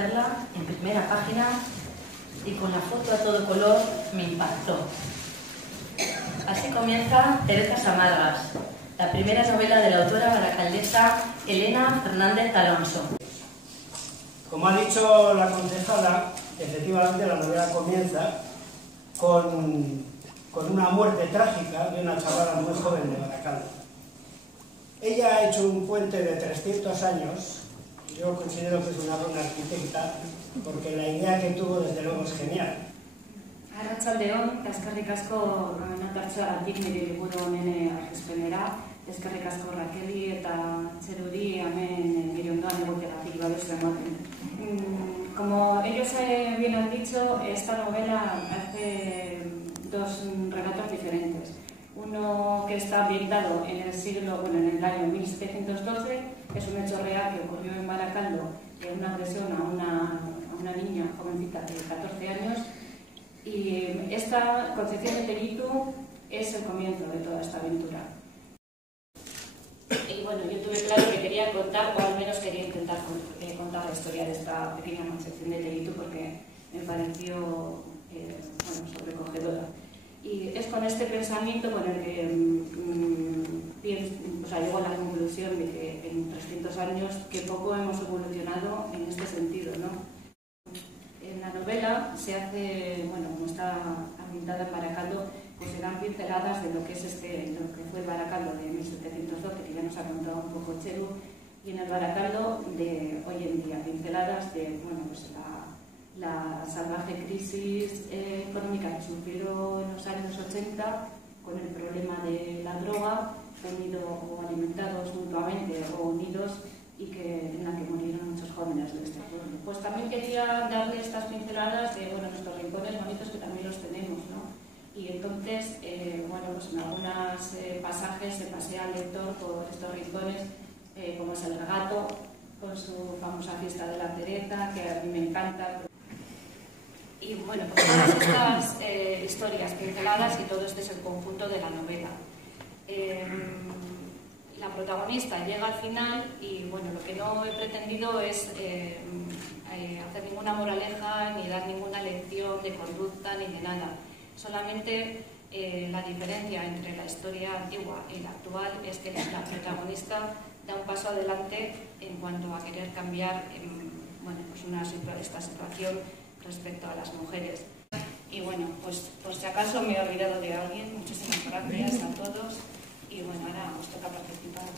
verla en primera página y con la foto a todo color me impactó. Así comienza Teresa Samargas, la primera novela de la autora baracaldesa Elena Fernández Alonso. Como ha dicho la concejala, efectivamente la novela comienza con una muerte trágica de una chavala muy joven de Baracaldo. Ella ha hecho un puente de 300 años, yo considero que es una buena arquitecta, porque la idea que tuvo desde luego es genial. Arratsaldeon, eskerrik asko natartxoagatik nire liburu honen aurkezpenera, eskerrik asko Rakeli eta Txeruri hemen nire ondoan egoteagatik babesua ematen. Como ellos bien han dicho, esta novela hace dos relatos diferentes. Uno que está ambientado en el año 1712, es un hecho real que ocurrió en Baracaldo, una agresión a una niña jovencita de 14 años, y esta Concepción de Tellitu es el comienzo de toda esta aventura. Y bueno, yo tuve claro que quería contar, o al menos quería intentar contar la historia de esta pequeña Concepción de Tellitu porque me pareció sobrecogedora. Y es con este pensamiento con el que llego a la conclusión de que en 300 años que poco hemos evolucionado en este sentido, ¿no? En la novela se hace, como está ambientada en Baracaldo, pues se dan pinceladas de lo que es lo que fue el Baracaldo de 1712, que ya nos ha contado un poco Cheru, y en el Baracaldo de hoy en día, pinceladas de la salvaje crisis económica que sufrió en los años 80 con el problema de la droga, unido o alimentados mutuamente o unidos, y en la que murieron muchos jóvenes de este pueblo. Pues también quería darle estas pinceladas de nuestros rincones bonitos, que también los tenemos, ¿no? Y entonces, pues en algunos pasajes se pasea al lector por estos rincones, como es el Regato, con su famosa fiesta de la cereza, que a mí me encanta. Y pues todas estas historias pinceladas, y todo este es el conjunto de la novela. La protagonista llega al final y lo que no he pretendido es hacer ninguna moraleja ni dar ninguna lección de conducta ni de nada. Solamente la diferencia entre la historia antigua y la actual es que la protagonista da un paso adelante en cuanto a querer cambiar esta situación respecto a las mujeres. Y pues por si acaso me he olvidado de alguien, muchísimas gracias a todos. Y ahora os toca participar.